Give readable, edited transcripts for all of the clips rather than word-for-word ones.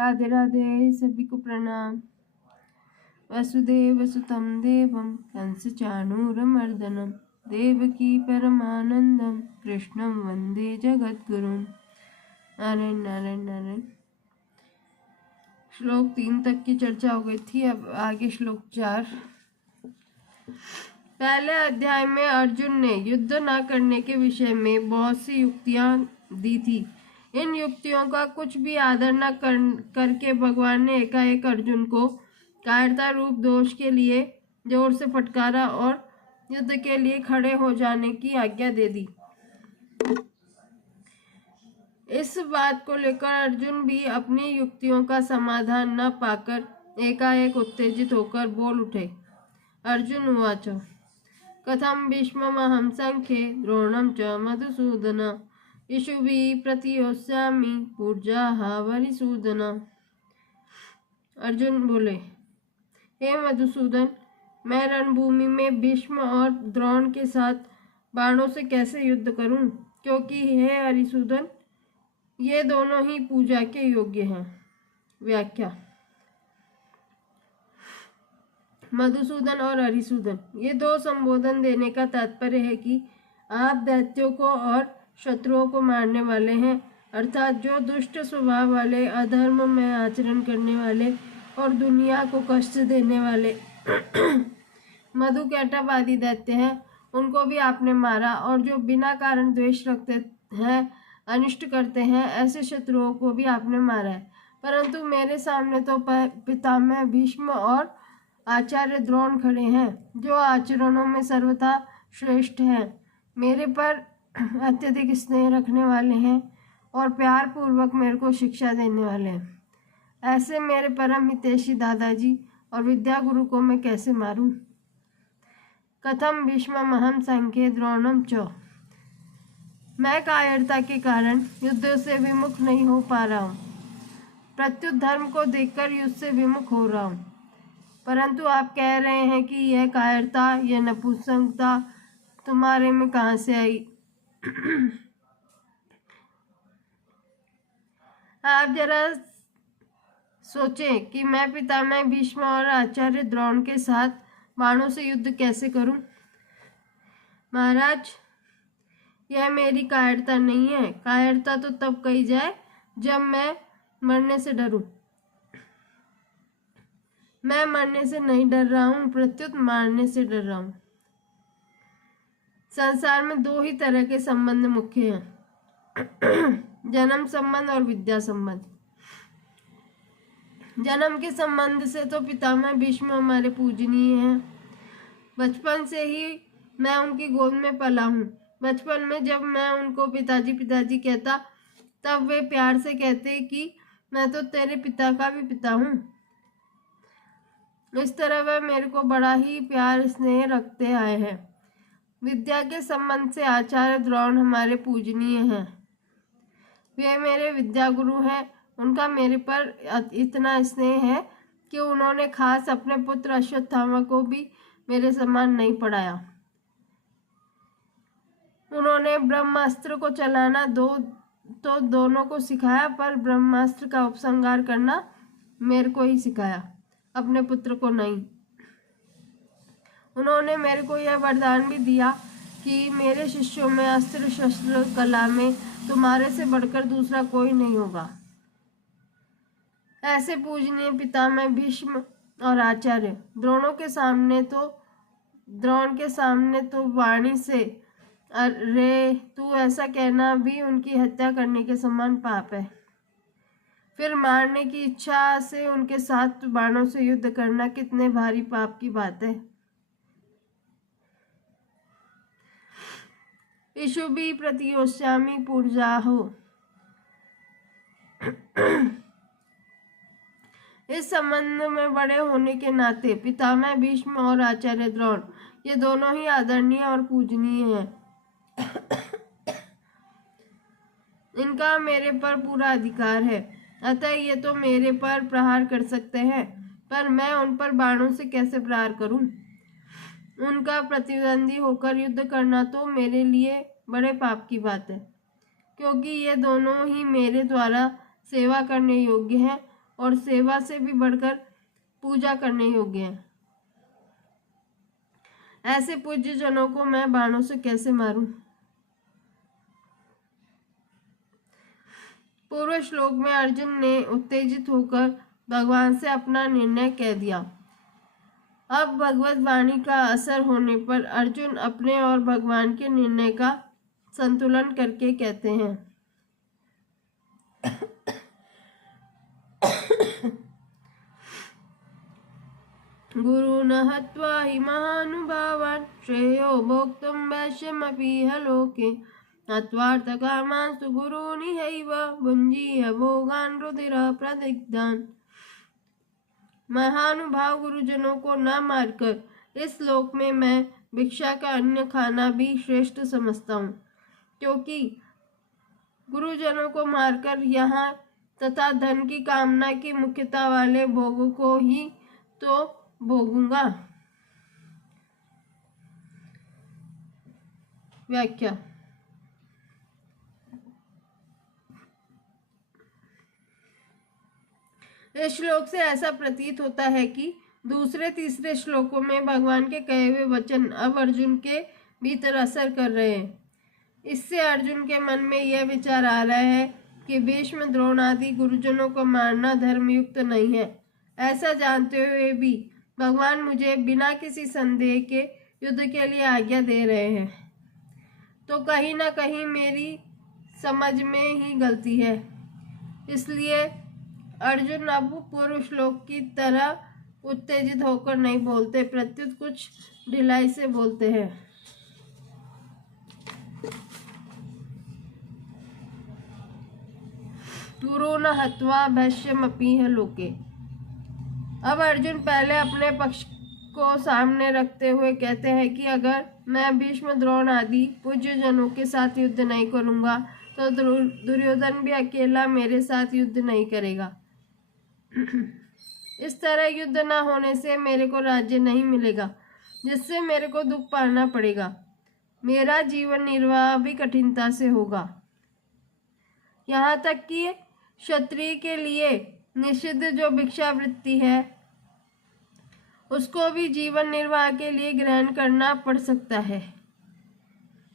राधे राधे, सभी को प्रणाम। वसुदेव सुतं देवं कंस चाणूरमर्दनं देवकी परमानंदं कृष्णं वंदे जगद्गुरुं। नारायण नारायण नारायण। श्लोक 3 तक की चर्चा हो गई थी, अब आगे श्लोक 4। पहले अध्याय में अर्जुन ने युद्ध न करने के विषय में बहुत सी युक्तियां दी थी। इन युक्तियों का कुछ भी आदर न करके भगवान ने एकाएक अर्जुन को कायरता रूप दोष के लिए जोर से फटकारा और युद्ध के लिए खड़े हो जाने की आज्ञा दे दी। इस बात को लेकर अर्जुन भी अपनी युक्तियों का समाधान न पाकर एकाएक उत्तेजित होकर बोल उठे। अर्जुन उवाच कथम भीष्ममहं संख्ये द्रोणं च मधुसूदन इषुभिः प्रतियोत्स्यामि पूज्याः वरिसूदन। अर्जुन बोले, हे मधुसूदन, मैं रणभूमि में भीष्म और द्रोण के साथ बाणों से कैसे युद्ध करूं, क्योंकि हे हरिसूदन, ये दोनों ही पूजा के योग्य हैं। व्याख्या। मधुसूदन और हरिसूदन, ये दो संबोधन देने का तात्पर्य है कि आप दैत्यों को और शत्रुओं को मारने वाले हैं, अर्थात जो दुष्ट स्वभाव वाले, अधर्म में आचरण करने वाले और दुनिया को कष्ट देने वाले मधु कैटभ आदि दैत्य हैं, उनको भी आपने मारा, और जो बिना कारण द्वेष रखते हैं, अनिष्ट करते हैं, ऐसे शत्रुओं को भी आपने मारा है। परंतु मेरे सामने तो पितामह भीष्म और आचार्य द्रोण खड़े हैं, जो आचरणों में सर्वथा श्रेष्ठ हैं, मेरे पर अत्यधिक स्नेह रखने वाले हैं और प्यार पूर्वक मेरे को शिक्षा देने वाले हैं। ऐसे मेरे परम हितैषी दादाजी और विद्या गुरु को मैं कैसे मारूं? कथम भीष्ममहं संख्ये द्रोणं च, मैं कायरता के कारण युद्ध से विमुख नहीं हो पा रहा हूँ, प्रत्युत धर्म को देखकर युद्ध से विमुख हो रहा हूँ। परंतु आप कह रहे हैं कि यह कायरता, यह नपुंसकता तुम्हारे में कहाँ से आई? आप जरा सोचें कि मैं पितामह भीष्म और आचार्य द्रोण के साथ बाणों से युद्ध कैसे करूं? महाराज, यह मेरी कायरता नहीं है। कायरता तो तब कही जाए जब मैं मरने से डरूं। मैं मरने से नहीं डर रहा हूं, प्रत्युत मारने से डर रहा हूं। संसार में दो ही तरह के संबंध मुख्य हैं जन्म संबंध और विद्या संबंध। जन्म के संबंध से तो पितामह भीष्म हमारे पूजनीय हैं। बचपन से ही मैं उनकी गोद में पला हूँ। बचपन में जब मैं उनको पिताजी पिताजी कहता, तब वे प्यार से कहते कि मैं तो तेरे पिता का भी पिता हूँ। इस तरह वह मेरे को बड़ा ही प्यार स्नेह रखते आए हैं। विद्या के संबंध से आचार्य द्रोण हमारे पूजनीय हैं। वे मेरे विद्या गुरु हैं। उनका मेरे पर इतना स्नेह है कि उन्होंने खास अपने पुत्र अश्वत्थामा को भी मेरे समान नहीं पढ़ाया। उन्होंने ब्रह्मास्त्र को चलाना दोनों को सिखाया, पर ब्रह्मास्त्र का उपसंहार करना मेरे को ही सिखाया, अपने पुत्र को नहीं। उन्होंने मेरे को यह वरदान भी दिया कि मेरे शिष्यों में अस्त्र शस्त्र कला में तुम्हारे से बढ़कर दूसरा कोई नहीं होगा। ऐसे पूजनीय पितामह भीष्म और आचार्य द्रोण के सामने तो वाणी से, अरे तू ऐसा कहना भी उनकी हत्या करने के समान पाप है। फिर मारने की इच्छा से उनके साथ बाणों से युद्ध करना कितने भारी पाप की बात है। इषुभिः प्रतियोत्स्यामि पूज्याः। इस संबंध में बड़े होने के नाते पितामह भीष्म और आचार्य द्रोण ये दोनों ही आदरणीय और पूजनीय हैं। इनका मेरे पर पूरा अधिकार है, अतः ये तो मेरे पर प्रहार कर सकते हैं, पर मैं उन पर बाणों से कैसे प्रहार करूं? उनका प्रतिद्वंदी होकर युद्ध करना तो मेरे लिए बड़े पाप की बात है, क्योंकि ये दोनों ही मेरे द्वारा सेवा करने योग्य हैं और सेवा से भी बढ़कर पूजा करने योग्य हैं। ऐसे पूज्य जनों को मैं बाणों से कैसे मारूं? पूर्व श्लोक में अर्जुन ने उत्तेजित होकर भगवान से अपना निर्णय कह दिया। अब भगवत वाणी का असर होने पर अर्जुन अपने और भगवान के निर्णय का संतुलन करके कहते हैं। गुरुन् हत्वा हि महानुभावान् श्रेयो भोक्तुं वैश्यमपीह लोके हत्वार्थकामांस्तु गुरूनिहैव भुञ्जीय भोगान् रुधिरः प्रदिग्धान्। महानुभाव गुरुजनों को न मारकर इस लोक में मैं भिक्षा का अन्न खाना भी श्रेष्ठ समझता हूँ, क्योंकि गुरुजनों को मारकर यहाँ तथा धन की कामना की मुख्यता वाले भोगों को ही तो भोगूंगा। व्याख्या। इस श्लोक से ऐसा प्रतीत होता है कि दूसरे तीसरे श्लोकों में भगवान के कहे हुए वचन अब अर्जुन के भीतर असर कर रहे हैं। इससे अर्जुन के मन में यह विचार आ रहा है कि भीष्म द्रोण आदि गुरुजनों को मारना धर्मयुक्त नहीं है। ऐसा जानते हुए भी भगवान मुझे बिना किसी संदेह के युद्ध के लिए आज्ञा दे रहे हैं, तो कहीं ना कहीं मेरी समझ में ही गलती है। इसलिए अर्जुन अब पूर्व श्लोक की तरह उत्तेजित होकर नहीं बोलते, प्रत्युत कुछ ढिलाई से बोलते हैं। गुरुन् हत्वा भैष्यमपीह लोके। अब अर्जुन पहले अपने पक्ष को सामने रखते हुए कहते हैं कि अगर मैं भीष्म द्रोण आदि पूज्य जनों के साथ युद्ध नहीं करूंगा तो दुर्योधन भी अकेला मेरे साथ युद्ध नहीं करेगा। इस तरह युद्ध न होने से मेरे को राज्य नहीं मिलेगा, जिससे मेरे को दुख पालना पड़ेगा। मेरा जीवन निर्वाह भी कठिनता से होगा। यहाँ तक कि क्षत्रिय के लिए निषिद्ध जो भिक्षावृत्ति है उसको भी जीवन निर्वाह के लिए ग्रहण करना पड़ सकता है,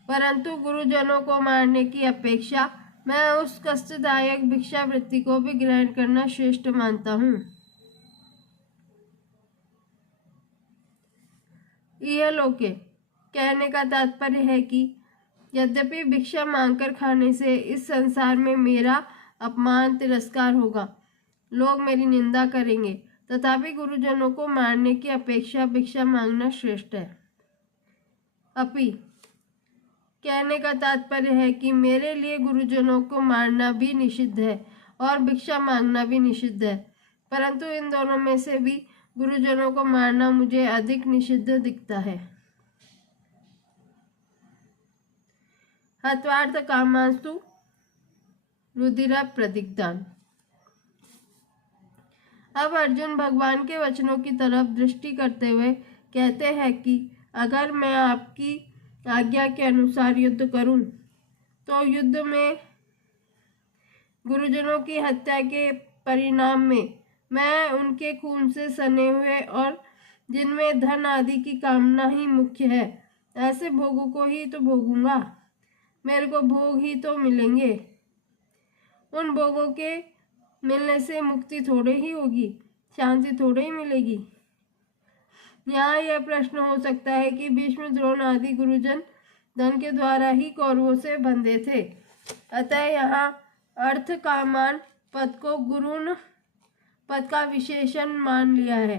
परंतु गुरुजनों को मारने की अपेक्षा मैं उस कष्टदायक भिक्षावृत्ति को भी ग्रहण करना श्रेष्ठ मानता हूँ। यह लोके कहने का तात्पर्य है कि यद्यपि भिक्षा मांगकर खाने से इस संसार में मेरा अपमान तिरस्कार होगा, लोग मेरी निंदा करेंगे, तथापि गुरुजनों को मारने की अपेक्षा भिक्षा मांगना श्रेष्ठ है। अपि कहने का तात्पर्य है कि मेरे लिए गुरुजनों को मारना भी निषिद्ध है और भिक्षा मांगना भी निषिद्ध है, परंतु इन दोनों में से भी गुरुजनों को मारना मुझे अधिक निषिद्ध दिखता है। हत्वार्थ कामांस्तु रुधिर प्रदिग्धान। अब अर्जुन भगवान के वचनों की तरफ दृष्टि करते हुए कहते हैं कि अगर मैं आपकी आज्ञा के अनुसार युद्ध करूं तो युद्ध में गुरुजनों की हत्या के परिणाम में मैं उनके खून से सने हुए और जिनमें धन आदि की कामना ही मुख्य है ऐसे भोगों को ही तो भोगूंगा। मेरे को भोग ही तो मिलेंगे, उन भोगों के मिलने से मुक्ति थोड़े ही होगी, शांति थोड़े ही मिलेगी। यहाँ यह प्रश्न हो सकता है कि भीष्म द्रोण आदि गुरुजन धन के द्वारा ही कौरवों से बंधे थे, अतः यहाँ अर्थ कामान पद को गुरुन पद का विशेषण मान लिया है।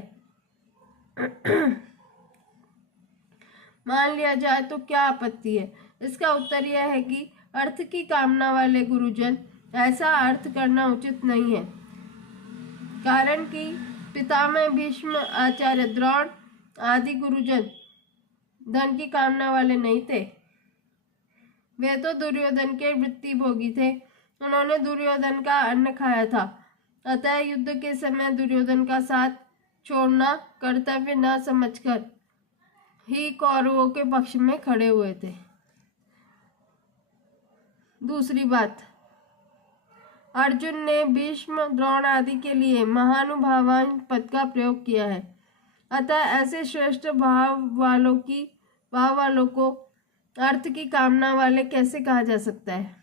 मान लिया जाए तो क्या आपत्ति है? इसका उत्तर यह है कि अर्थ की कामना वाले गुरुजन ऐसा अर्थ करना उचित नहीं है, कारण कि पितामह भीष्म, आचार्य द्रोण आदि गुरुजन धन की कामना वाले नहीं थे। वे तो दुर्योधन के वृत्ति भोगी थे, उन्होंने दुर्योधन का अन्न खाया था, अतः युद्ध के समय दुर्योधन का साथ छोड़ना कर्तव्य न समझकर ही कौरवों के पक्ष में खड़े हुए थे। दूसरी बात, अर्जुन ने भीष्म द्रोण आदि के लिए महानुभावान पद का प्रयोग किया है। अतः ऐसे श्रेष्ठ भाव वालों को अर्थ की कामना वाले कैसे कहा जा सकता है।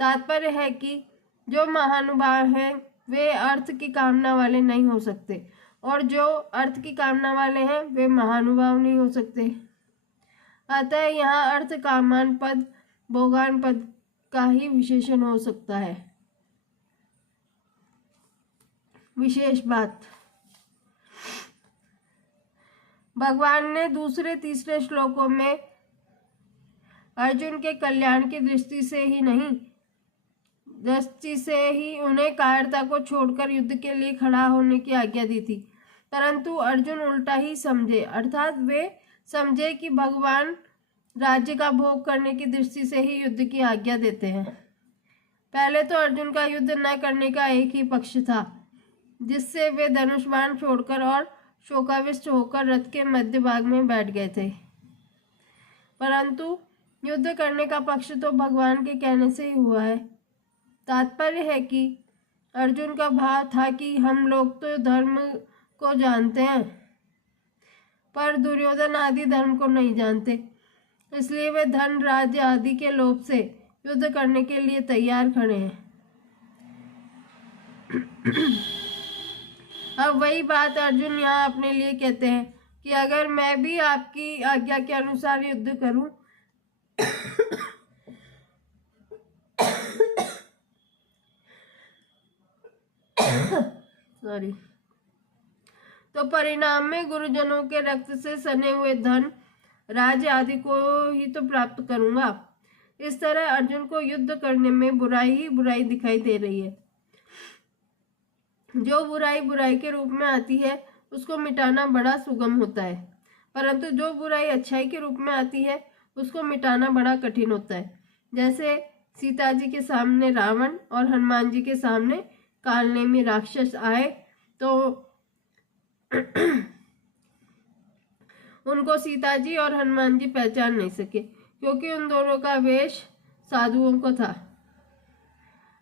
तात्पर्य है कि जो महानुभाव हैं वे अर्थ की कामना वाले नहीं हो सकते, और जो अर्थ की कामना वाले हैं वे महानुभाव नहीं हो सकते। अतः यहाँ अर्थ कामान पद भोगान पद का ही विशेषण हो सकता है। विशेष बात, भगवान ने दूसरे तीसरे श्लोकों में अर्जुन के कल्याण की दृष्टि से ही उन्हें कायरता को छोड़कर युद्ध के लिए खड़ा होने की आज्ञा दी थी, परंतु अर्जुन उल्टा ही समझे, अर्थात वे समझे कि भगवान राज्य का भोग करने की दृष्टि से ही युद्ध की आज्ञा देते हैं। पहले तो अर्जुन का युद्ध न करने का एक ही पक्ष था, जिससे वे धनुष बाण छोड़कर और शोकाविष्ट होकर रथ के मध्य भाग में बैठ गए थे। परंतु युद्ध करने का पक्ष तो भगवान के कहने से ही हुआ है। तात्पर्य है कि अर्जुन का भाव था कि हम लोग तो धर्म को जानते हैं, पर दुर्योधन आदि धर्म को नहीं जानते, इसलिए वे धन राज्य आदि के लोभ से युद्ध करने के लिए तैयार खड़े हैं। अब वही बात अर्जुन यहाँ अपने लिए कहते हैं कि अगर मैं भी आपकी आज्ञा के अनुसार युद्ध करूं तो परिणाम में गुरुजनों के रक्त से सने हुए धन राज्य आदि को ही तो प्राप्त करूंगा। इस तरह अर्जुन को युद्ध करने में बुराई ही बुराई दिखाई दे रही है। जो बुराई बुराई के रूप में आती है उसको मिटाना बड़ा सुगम होता है, परंतु जो बुराई अच्छाई के रूप में आती है उसको मिटाना बड़ा कठिन होता है। जैसे सीता जी के सामने रावण और हनुमान जी के सामने कालनेमी राक्षस आए तो उनको सीता जी और हनुमान जी पहचान नहीं सके, क्योंकि उन दोनों का वेश साधुओं को था।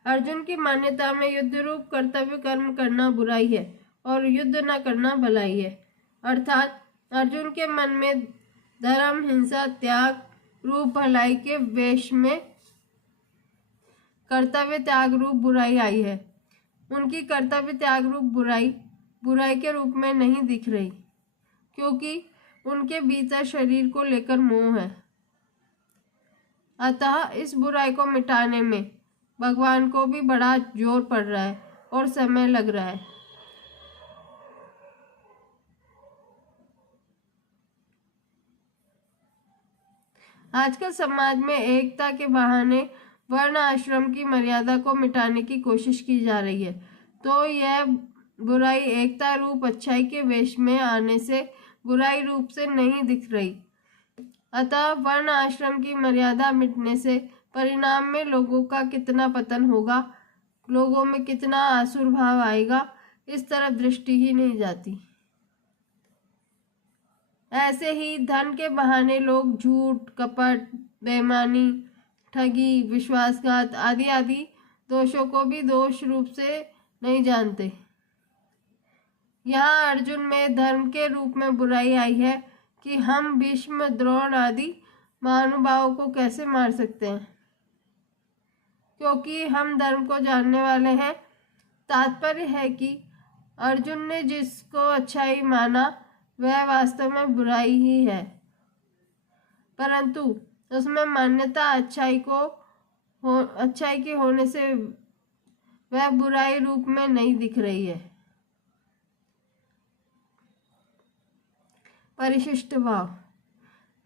अर्जुन की मान्यता में युद्ध रूप कर्तव्य कर्म करना बुराई है और युद्ध न करना भलाई है, अर्थात अर्जुन के मन में धर्म हिंसा त्याग रूप भलाई के वेश में कर्तव्य त्याग रूप बुराई आई है। उनकी कर्तव्य त्याग रूप बुराई के रूप में नहीं दिख रही, क्योंकि उनके भीतर शरीर को लेकर मोह है। अतः इस बुराई को मिटाने में भगवान को भी बड़ा जोर पड़ रहा है और समय लग रहा है। आजकल समाज में एकता के बहाने वर्ण आश्रम की मर्यादा को मिटाने की कोशिश की जा रही है, तो यह बुराई एकता रूप अच्छाई के वेश में आने से बुराई रूप से नहीं दिख रही। अतः वर्ण आश्रम की मर्यादा मिटने से परिणाम में लोगों का कितना पतन होगा, लोगों में कितना आसुर भाव आएगा, इस तरफ दृष्टि ही नहीं जाती। ऐसे ही धन के बहाने लोग झूठ कपट बेईमानी ठगी विश्वासघात आदि आदि दोषों को भी दोष रूप से नहीं जानते। यहाँ अर्जुन में धर्म के रूप में बुराई आई है कि हम भीष्म द्रोण आदि महानुभावों को कैसे मार सकते हैं, क्योंकि हम धर्म को जानने वाले हैं। तात्पर्य है कि अर्जुन ने जिसको अच्छाई माना वह वास्तव में बुराई ही है, परंतु उसमें मान्यता अच्छाई के होने से वह बुराई रूप में नहीं दिख रही है। परिशिष्ट भाव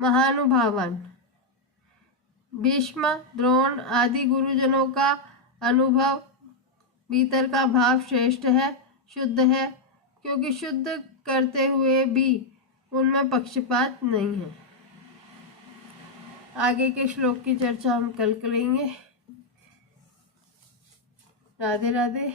महानुभावान भीष्म द्रोण आदि गुरुजनों का अनुभव भीतर का भाव श्रेष्ठ है, शुद्ध है, क्योंकि शुद्ध करते हुए भी उनमें पक्षपात नहीं है। आगे के श्लोक की चर्चा हम कल करेंगे। राधे राधे।